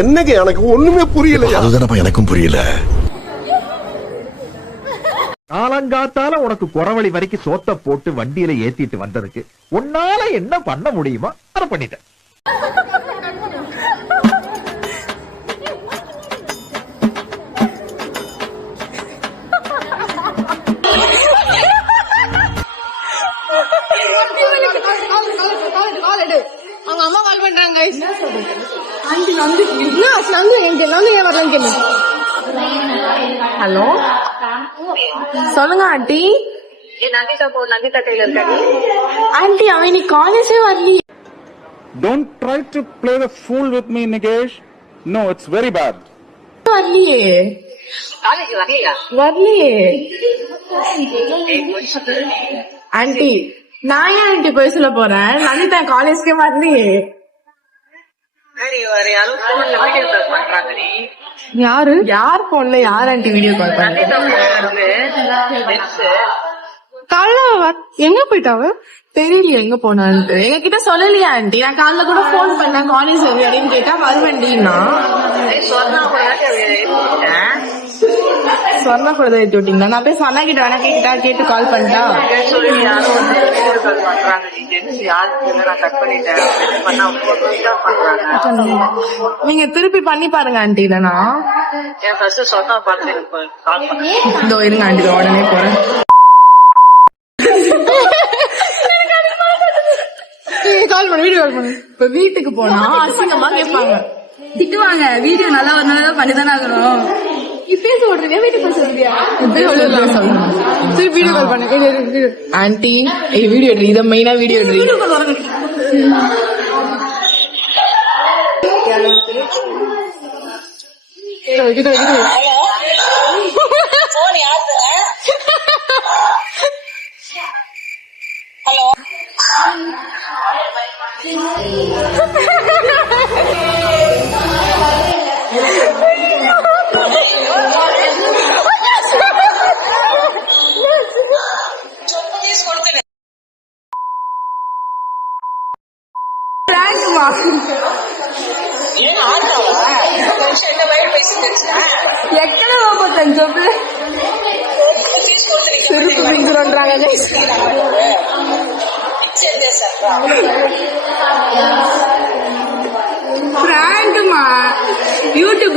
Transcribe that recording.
என்னங்க எனக்கு ஒண்ணுமே புரியல. அதுதானப்பா எனக்கும் புரியல. காலங்காத்தால உனக்கு குறவழி வரைக்கும் சோத்த போட்டு வண்டியில ஏத்திட்டு வந்ததுக்கு உன்னால என்ன பண்ண முடியுமா அதை பண்ணிட்டேன். அவங்க அம்மா கால் பண்றாங்க. வரலன்னு ஹலோ சொல்லுங்க ஆண்டி. நந்திதா கையில இருக்காங்க ஆண்டி. அவன் நீ காலேஜே வரலையே. Don't try to play the fool with me, Nikesh. No, it's very bad. வரலையே வரலையே ஆண்டி. நான் ஏன் ஆண்டி போய் சொல்ல போறேன்? நந்திதா காலேஜ்க்கே வரலையே. யாரு யார் போன்ல யார் ஆண்டி வீடியோ கால் காலைல எங்க போயிட்டாவ தெரியலையா எங்க போனான்ட்டு. எங்க கிட்ட சொல்லலையா ஆண்டி? நான் காலைல கூட போன் பண்ணேன் காலேஜ் அப்படின்னு கேட்டா வருவேன்டின்னா. சொன்னா கூட ஏற்றி விட்டீங்களா? நான் போய் சொன்னா கிட்ட வேணா கேட்டு கால் பண்ணிட்டா. நீங்க திருப்பி பண்ணி பாருங்க ஆண்டி. இல்லனா இதோ இருங்க ஆண்டி, உடனே போறேன். கால் பண்ணு, வீடியோ கால் பண்ணு. இப்ப வீட்டுக்கு போனா அசிங்கமா கேட்பாங்க, திட்டுவாங்க. வீடியோ நல்லா வரணும் பண்ணிதானே ஆகணும். இப்பயே சொல்றீங்க வீட்டுக்கு சொல்றியா? வீடியோ கால் பண்ணு ஆண்டி. வீடியோ எடுறீ, இதை மெயினா வீடியோ எடுறீ. ஹலோ ఎక్కడ పోతాను చెప్పు. చెరుకు మింగురంటాగా ఫ్రాంక్ మా యూట్యూబ్